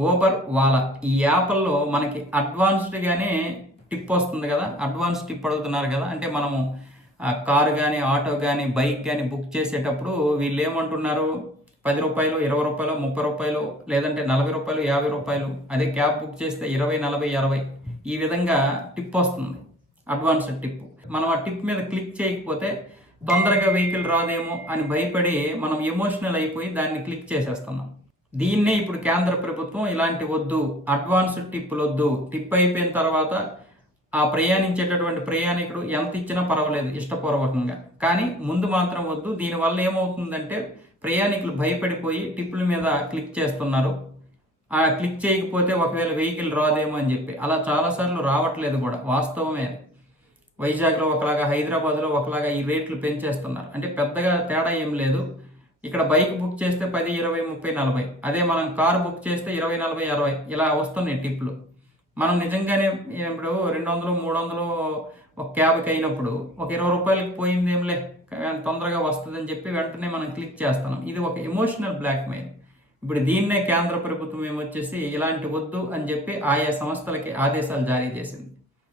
Uber, వాలా ఈ యాప్‌ల్లో మనకి అడ్వాన్స్డ్‌గానే tip వస్తుంది కదా! అడ్వాన్స్ టిప్ అడుగుతున్నారు కదా! అంటే మనము కారు గాని, ఆటో గాని, బైక్ గాని బుక్ చేసేటప్పుడు వీళ్ళేమంటున్నారు? రూ. 10, రూ. 20, రూ. 30 లేదంటే రూ. 40, రూ. 50. అదే క్యాబ్ బుక్ చేస్తే 20, 40, 60 ఈ విధంగా టిప్ వస్తుంది. Advanced tip. మనం ఆ టిప్ మీద క్లిక్ చేయకపోతే తొందరగా వెహికల్ రాదేమో అని భయపడి మనం ఎమోషనల్ అయిపోయి దాన్ని క్లిక్ చేసేస్తున్నాం. దీన్నే ఇప్పుడు కేంద్ర ప్రభుత్వం ఇలాంటి వద్దు, అడ్వాన్స్డ్ టిప్పులొద్దు. టిప్ అయిపోయిన తర్వాత ఆ ప్రయాణించేటటువంటి ప్రయాణికుడు ఎంత ఇచ్చినా పర్వాలేదు ఇష్టపూర్వకంగా. కానీ ముందు మాత్రం వద్దు. దీనివల్ల ఏమవుతుందంటే ప్రయాణికులు భయపడిపోయి టిప్పుల మీద క్లిక్ చేస్తున్నారు. ఆ క్లిక్ చేయకపోతే ఒకవేళ వెహికల్ రాదేమో అని చెప్పి. అలా చాలా సార్లు రావట్లేదు కూడా. వాస్తవమే అది. వైజాగ్‌లో ఒకలాగా, హైదరాబాద్‌లో ఒకలాగా ఈ రేట్లు పెంచేస్తున్నారు. అంటే పెద్దగా తేడా ఏం లేదు. ఇక్కడ బైక్ బుక్ చేస్తే 10, 20, 30, 40 అదే మనం కారు బుక్ చేస్తే 20, 40, 60 ఇలా వస్తున్నాయి టిప్‌లు. మనం నిజంగానే ఇప్పుడు 200, 300 ఒక క్యాబ్‌కి అయినప్పుడు ఒక రూ. 20కి పోయిందేంలే తొందరగా వస్తదని చెప్పి వెంటనే మనం క్లిక్ చేస్తున్నాం. ఇది ఒక ఎమోషనల్ బ్లాక్‌మెయిల్. ఇప్పుడు దీన్నే కేంద్ర ప్రభుత్వం ఏమొచ్చేసి ఇలాంటి వద్దు అని చెప్పి ఆయా సంస్థలకి ఆదేశాలు జారీ చేసింది.